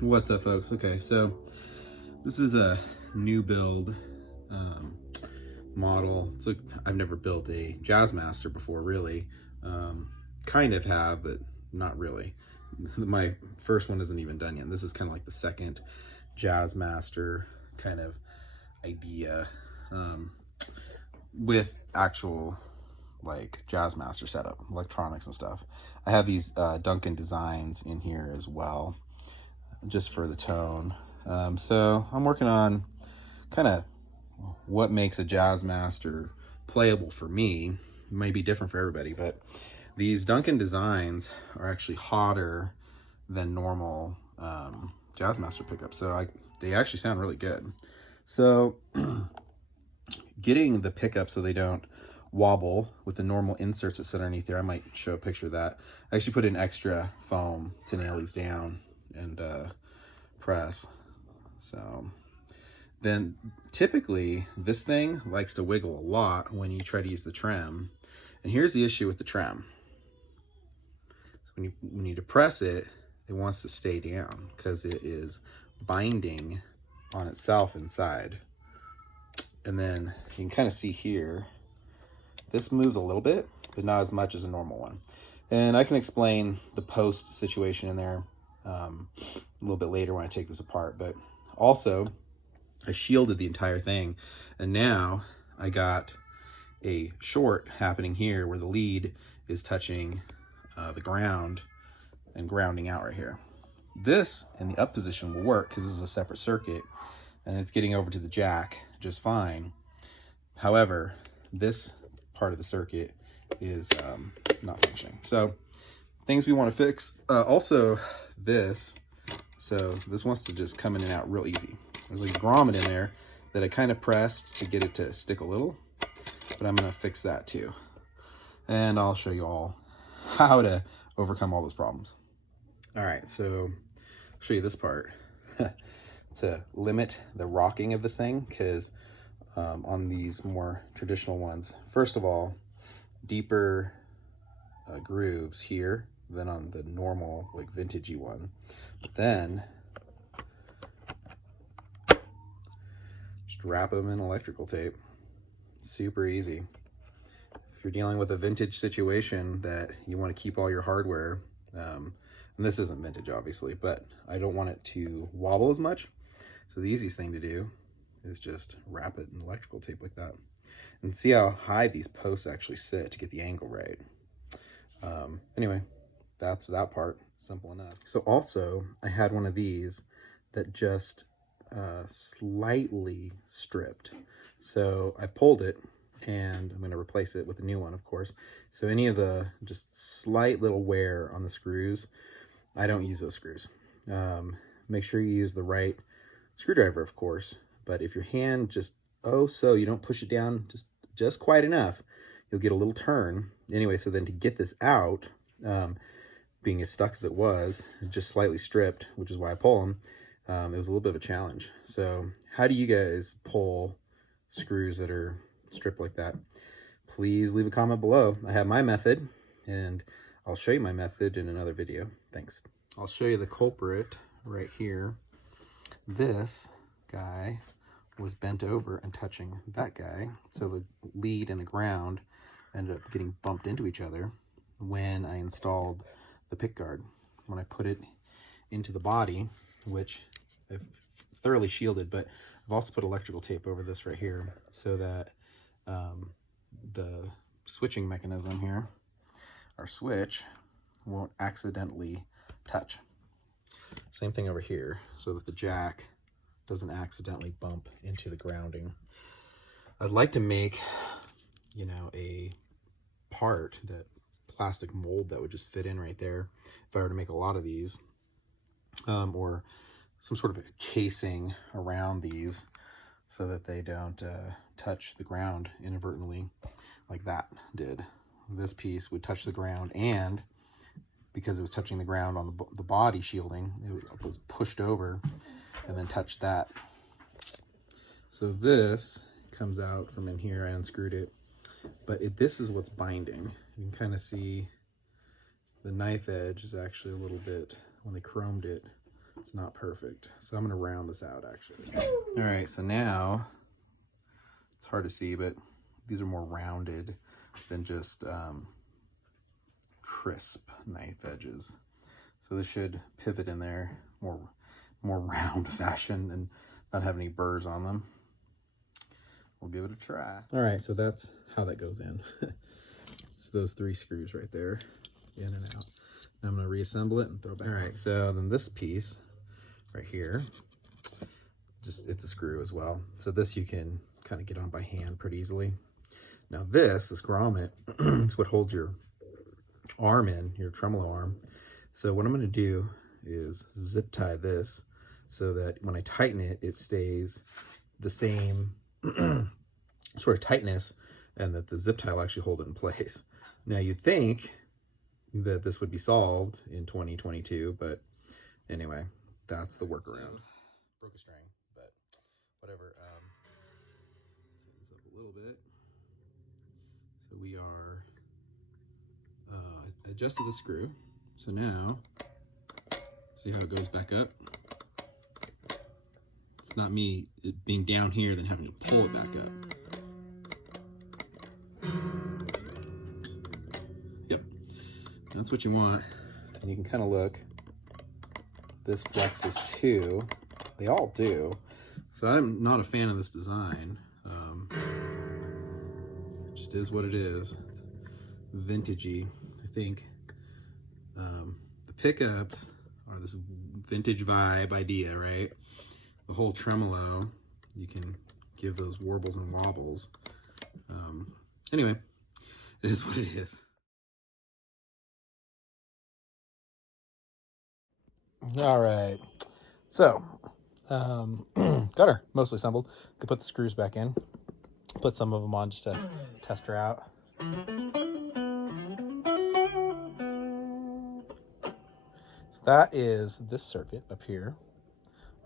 What's up, folks? Okay, so this is a new build model. It's like I've never built a Jazzmaster before, really. Kind of have, but not really. My first one isn't even done yet. This is kind of like the second Jazzmaster kind of idea with actual like Jazzmaster setup, electronics and stuff. I have these Duncan designs in here as well, just for the tone. So I'm working on kind of what makes a Jazzmaster playable for me. It might be different for everybody, but these Duncan designs are actually hotter than normal Jazzmaster pickups. So they actually sound really good. So getting the pickup so they don't wobble with the normal inserts that sit underneath there, I might show a picture of that. I actually put in extra foam to nail these down and press. So then typically this thing likes to wiggle a lot when you try to use the trem. And here's the issue with the trem. So when you depress it, it wants to stay down because it is binding on itself inside. And then you can kind of see here, this moves a little bit, but not as much as a normal one. And I can explain the post situation in there a little bit later when I take this apart. But also, I shielded the entire thing, and now I got a short happening here where the lead is touching the ground and grounding out right here. This in the up position will work because this is a separate circuit and it's getting over to the jack just fine. However, this part of the circuit is not functioning. So things we want to fix. Also this, so this wants to just come in and out real easy. There's like a grommet in there that I kind of pressed to get it to stick a little, but I'm going to fix that too. And I'll show you all how to overcome all those problems. All right, so I'll show you this part to limit the rocking of this thing, because on these more traditional ones, first of all, deeper grooves here than on the normal like vintagey one. But then just wrap them in electrical tape. Super easy. If you're dealing with a vintage situation that you want to keep all your hardware, and this isn't vintage obviously, but I don't want it to wobble as much. So the easiest thing to do is just wrap it in electrical tape like that. And see how high these posts actually sit to get the angle right. Anyway, that's that part, simple enough. So also, I had one of these that just slightly stripped. So I pulled it, and I'm going to replace it with a new one, of course. So any of the just slight little wear on the screws, I don't use those screws. Make sure you use the right screwdriver, of course. But if your hand just, you don't push it down just quite enough, you'll get a little turn. Anyway, so then to get this out, being as stuck as it was, just slightly stripped, which is why I pull them, it was a little bit of a challenge. So how do you guys pull screws that are stripped like that? Please leave a comment below. I have my method, and I'll show you my method in another video. Thanks. I'll show you the culprit right here. This guy was bent over and touching that guy, so the lead and the ground ended up getting bumped into each other when I installed the pick guard. When I put it into the body, which I've thoroughly shielded, but I've also put electrical tape over this right here so that the switching mechanism here, our switch, won't accidentally touch. Same thing over here, so that the jack doesn't accidentally bump into the grounding. I'd like to make, a part, that plastic mold that would just fit in right there if I were to make a lot of these, or some sort of a casing around these so that they don't touch the ground inadvertently like that did. This piece would touch the ground, and because it was touching the ground on the body shielding, it was pushed over and then touched that. So this comes out from in here. I unscrewed it, but this is what's binding. You can kind of see the knife edge is actually a little bit, when they chromed it, It's not perfect. So I'm gonna round this out actually. All right, so now, it's hard to see, but these are more rounded than just crisp knife edges. So this should pivot in there more round fashion and not have any burrs on them. We'll give it a try. All right, so that's how that goes in. It's those 3 screws right there, in and out. Now I'm gonna reassemble it and throw it back. All right, so then this piece right here, it's a screw as well. So this you can kind of get on by hand pretty easily. Now this grommet, is what holds your arm in, your tremolo arm. So what I'm gonna do is zip tie this so that when I tighten it, it stays the same sort of tightness, and that the zip tie will actually hold it in place. Now you'd think that this would be solved in 2022, but anyway, that's the workaround. Broke a string, but whatever. Turn this up a little bit. So we are adjusted the screw. So now, see how it goes back up? It's not me being down here then having to pull it back up. Yep, that's what you want. And you can kind of look, this flexes too. They all do. So I'm not a fan of this design. It just is what it is. It's vintagey, I think. The pickups are this vintage vibe idea, right? The whole tremolo, you can give those warbles and wobbles. Anyway, it is what it is. All right, so got her mostly assembled. Could put the screws back in, put some of them on just to test her out. So that is this circuit up here.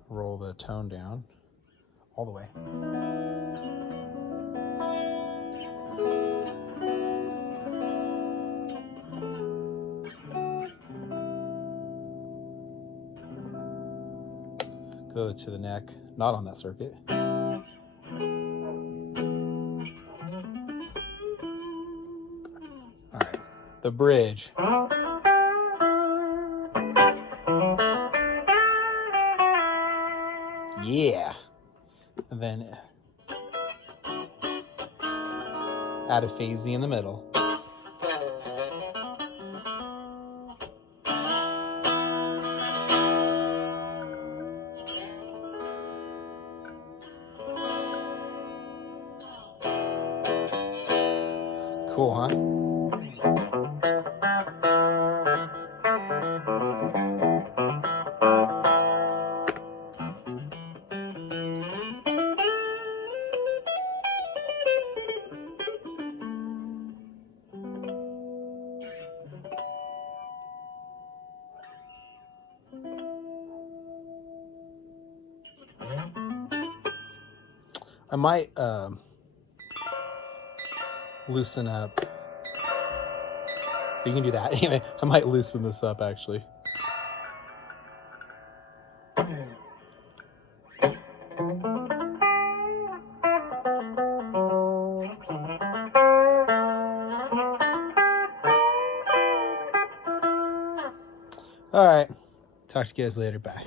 Roll the tone down all the way. Go to the neck, not on that circuit. All right, the bridge. Yeah. And then add a phase Z in the middle. Cool, huh? I might loosen up. You can do that. Anyway, I might loosen this up actually. All right. Talk to you guys later. Bye.